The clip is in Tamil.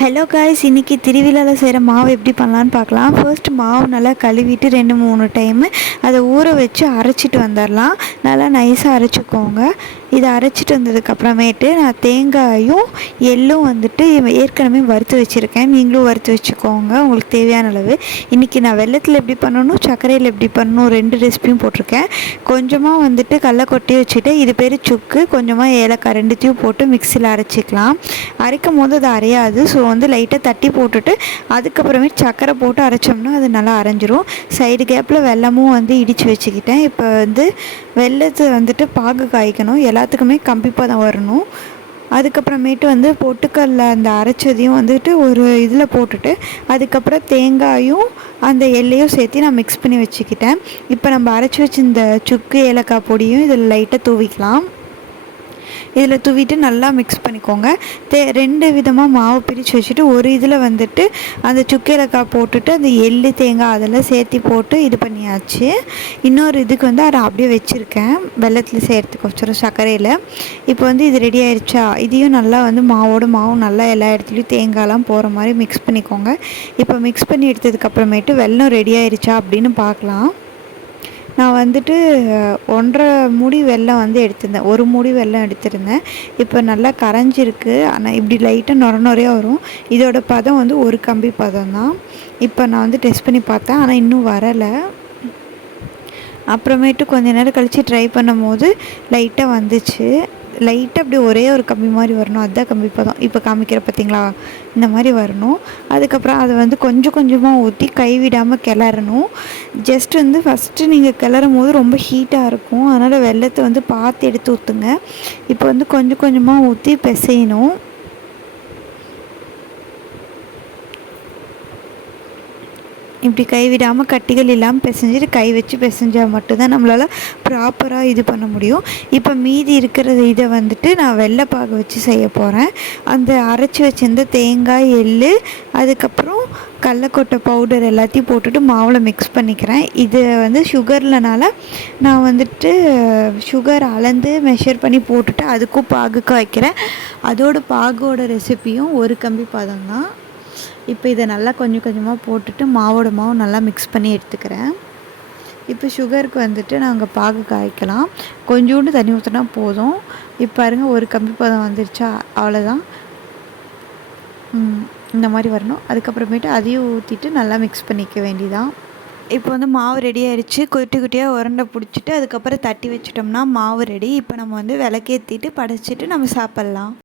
ஹலோ காய்ஸ், இன்றைக்கி திருவிழாவில் செய்கிற மாவு எப்படி பண்ணலான்னு பார்க்கலாம். ஃபர்ஸ்ட் மாவு நல்லா கழுவிட்டு 2-3 டைமு அதை ஊற வச்சு அரைச்சிட்டு வந்துடலாம். நல்லா நைஸாக அரைச்சிக்கோங்க. இதை அரைச்சிட்டு வந்ததுக்கப்புறமேட்டு நான் தேங்காயும் எள்ளும் ஏற்கனவே வறுத்து வச்சுருக்கேன். நீங்களும் வறுத்து வச்சுக்கோங்க உங்களுக்கு தேவையான அளவு. இன்றைக்கி நான் வெல்லத்தில் எப்படி பண்ணணும், சர்க்கரையில் எப்படி பண்ணணும் 2 ரெசிபியும் போட்டிருக்கேன். கொஞ்சமாக கடலை கொட்டி வச்சுட்டு, இது பேர் சுக்கு, கொஞ்சமாக ஏலக்காய் 2த்தையும் போட்டு மிக்சியில் அரைச்சிக்கலாம். அரைக்கும் போது அது அரையாது. ஸோ லைட்டாக தட்டி போட்டுட்டு அதுக்கப்புறமே சர்க்கரை போட்டு அரைச்சோம்னா அது நல்லா அரைஞ்சிரும். சைடு கேப்பில் வெல்லமும் இடித்து வச்சுக்கிட்டேன். இப்போ வெல்லத்தை பாகு காய்க்கணும். எல்லாத்துக்குமே கம்பிப்பதம் வரணும். அதுக்கப்புறமேட்டு பொட்டுக்கல்ல அந்த அரைச்சதையும் ஒரு இதில் போட்டுட்டு அதுக்கப்புறம் தேங்காயும் அந்த எல்லையும் சேர்த்து நான் மிக்ஸ் பண்ணி வச்சுக்கிட்டேன். இப்போ நம்ம அரைச்சி வச்சு இந்த சுக்கு ஏலக்காய் பொடியும் இதில் லைட்டாக தூவிக்கலாம். இதில் தூவிட்டு நல்லா மிக்ஸ் பண்ணிக்கோங்க. 2 விதமாக மாவு பிரித்து வச்சுட்டு ஒரு இதில் அந்த சுக்கு ஏலக்காய் போட்டுட்டு அந்த எள்ளு தேங்காய் அதெல்லாம் சேர்த்து போட்டு இது பண்ணியாச்சு. இன்னொரு இதுக்கு அதை அப்படியே வச்சுருக்கேன் வெல்லத்தில் செய்கிறதுக்கு வச்சுரும் சர்க்கரையில். இப்போ இது ரெடி ஆயிடுச்சா, இதையும் நல்லா மாவும் நல்லா எல்லா இடத்துலையும் தேங்காய்லாம் போகிற மாதிரி மிக்ஸ் பண்ணிக்கோங்க. இப்போ மிக்ஸ் பண்ணி எடுத்ததுக்கப்புறமேட்டு வெல்லம் ரெடி ஆயிடுச்சா அப்படின்னு பார்க்கலாம். நான் 1.5 மூடி வெல்லம் எடுத்திருந்தேன். 1 மூடி வெல்லம் எடுத்திருந்தேன். இப்போ நல்லா கரைஞ்சிருக்கு. ஆனால் இப்படி லைட்டாக நுரையாக வரும். இதோட பதம் ஒரு கம்பி பதம் தான். இப்போ நான் டெஸ்ட் பண்ணி பார்த்தேன், ஆனால் இன்னும் வரலை. அப்புறமேட்டு கொஞ்ச நேரம் கழித்து ட்ரை பண்ணும் போது லைட்டாக வந்துச்சு. லைட்டாக அப்படி ஒரே ஒரு கம்பி மாதிரி வரணும். அதுதான் கம்பி பதம். இப்போ காமிக்கிற பார்த்திங்களா, இந்த மாதிரி வரணும். அதுக்கப்புறம் அதை கொஞ்சம் கொஞ்சமாக ஊற்றி கைவிடாமல் கிளறணும். ஜஸ்ட் ஃபஸ்ட்டு நீங்கள் கிளறும் போது ரொம்ப ஹீட்டாக இருக்கும். அதனால் வெல்லத்தை பார்த்து எடுத்து ஊற்றுங்க. இப்போ கொஞ்சம் கொஞ்சமாக ஊற்றி பிசையணும். இப்படி கைவிடாமல் கட்டிகள் இல்லாமல் பிசைஞ்சிட்டு கை வச்சு பிசைஞ்சால் மட்டும்தான் நம்மளால் ப்ராப்பராக இது பண்ண முடியும். இப்போ மீதி இருக்கிற இதை நான் வெள்ளைப்பாகு வச்சு செய்ய போகிறேன். அந்த அரைச்சி வச்சிருந்த தேங்காய் எள் அதுக்கப்புறம் கடலக்கொட்டை பவுடர் எல்லாத்தையும் போட்டுட்டு மாவில் மிக்ஸ் பண்ணிக்கிறேன். இது சுகர்லனால நான் சுகர் அளந்து மெஷர் பண்ணி போட்டுட்டு அதுக்கும் பாகு காய்க்கிறேன். அதோட பாகோட ரெசிப்பியும் ஒரு கம்பி பதம் தான். இப்போ இதை நல்லா கொஞ்சம் கொஞ்சமாக போட்டுட்டு மாவு நல்லா மிக்ஸ் பண்ணி எடுத்துக்கிறேன். இப்போ சுகருக்கு நாங்கள் பாகு காய்க்கலாம். கொஞ்சோண்டு தண்ணி ஊற்றினா போதும். இப்போ பாருங்கள், ஒரு கம்பி பதம் வந்துருச்சா, அவ்வளோதான். இந்த மாதிரி வரணும். அதுக்கப்புறமேட்டு அதையும் ஊற்றிட்டு நல்லா மிக்ஸ் பண்ணிக்க வேண்டியதான். இப்போ மாவு ரெடி ஆயிடுச்சு. குட்டி குட்டியாக உருண்டை பிடிச்சிட்டு அதுக்கப்புறம் தட்டி வச்சிட்டோம்னா மாவு ரெடி. இப்போ நம்ம விளக்கேற்றிட்டு படைச்சிட்டு நம்ம சாப்பிட்லாம்.